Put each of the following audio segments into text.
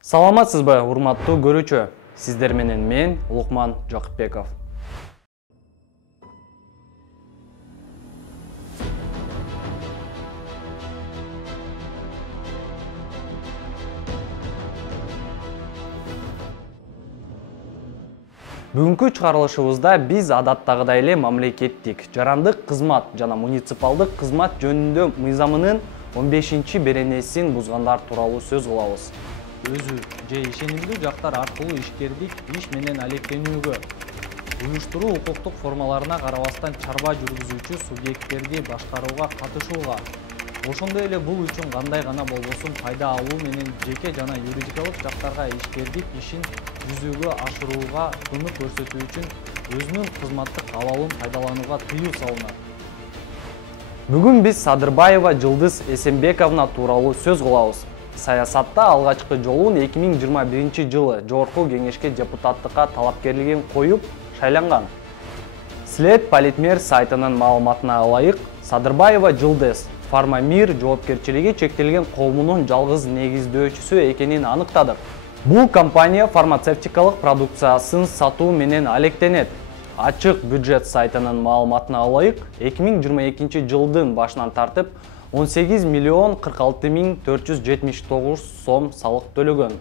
Саламатсызбы, урматтуу көрүүчү? Сиздер менен мен Улукман Жакыпбеков. Бүгүнкү чыгарылышыбызда биз адаттагыдай эле мамлекеттик, жарандык кызмат жана муниципалдык кызмат жөнүндө мыйзамынын 15-беренесин бузгандар тууралуу сөз кылабыз. Өзү же ишенимдүү жактар аркылуу ишкердик иш менен алектенүүгө, уюштуруу укуктук формаларына карабастан чарба жүргүзүүчү субъекттерди башкарууга катышууга, ошондой эле бул үчүн кандай гана болбосун пайда алуу менен жеке жана юридикалык жактарга ишкердик ишин жүзүүгө ашырууга көмөк көрсөтүү үчүн өзүнүн кызматтык абалын пайдаланууга тыюу салынат. Бүгүн биз Садырбаева Жылдыз Эсенбековна тууралуу сөз кылабыз. Саясатта алгачкы жолун 2021 жылы Жогорку Кеңешке депутаттыкка талапкерлигин коюп шайланган. След Политмер сайтынын маалыматына ылайык, Садырбаева Жылдыз Фармамир жоопкерчилиги чектелген коомунун жалгыз негиздөөчүсү экенин аныктадык. Бул компания фармацевтикалык продукциясын сатуу менен алектенет. Ачык бюджет сайтынын маалыматына ылайык, 2022 жылдын башынан тартып 18 миллион 46 479 сом салык төлөгөн.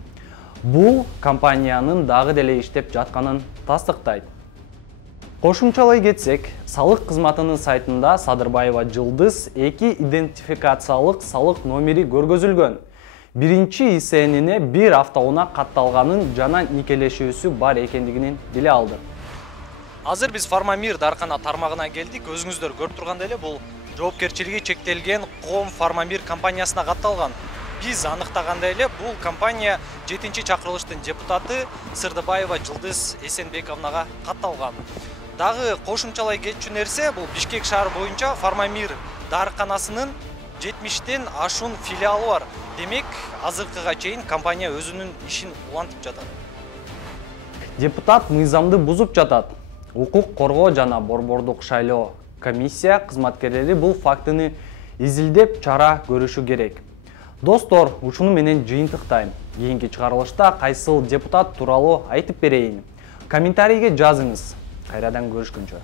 Бул компаниянын дагы деле иштеп жатканын тастыктайт. Кошумчалай кетсек, салык кызматынын сайтында Садырбаева Жылдыз 2 идентификациялык салык номери көргөзүлгөн. Биринчи ИСНине 1 автоунаа катталганын жана никелешүүсү бар экендигин биле алдык. Азыр биз Фармамир даркана тармагына келдик. Өзүңүздөр көрүп тургандай эле бул жоопкерчилиги чектелген коом Фармамир компаниясына катталган. Биз аныктагандай эле бул компания 7-чакырылыштын депутаты Сырдыбаева Жылдыз Эсенбековнага катталган. Дагы кошумчалай кетчү нерсе, бул Бишкек шаар боюнча Фармамир дарканасынын 70тен ашуун филиалы бар. Демек, азыркыга чейин компания өзүнүн ишин улантып жатат. Депутат мыйзамды бузуп жатат. Укук коргоо жана борбордук шайлоо комиссия кызматкерлери бул фактыны изилдеп чара көрүшү керек. Достор, ушуну менен жыйынтыктайм. Кийинки чыгарылышта кайсыл депутат тууралуу айтып берейин. Комментарийге жазыңыз. Кайрадан көрүшкөнчө.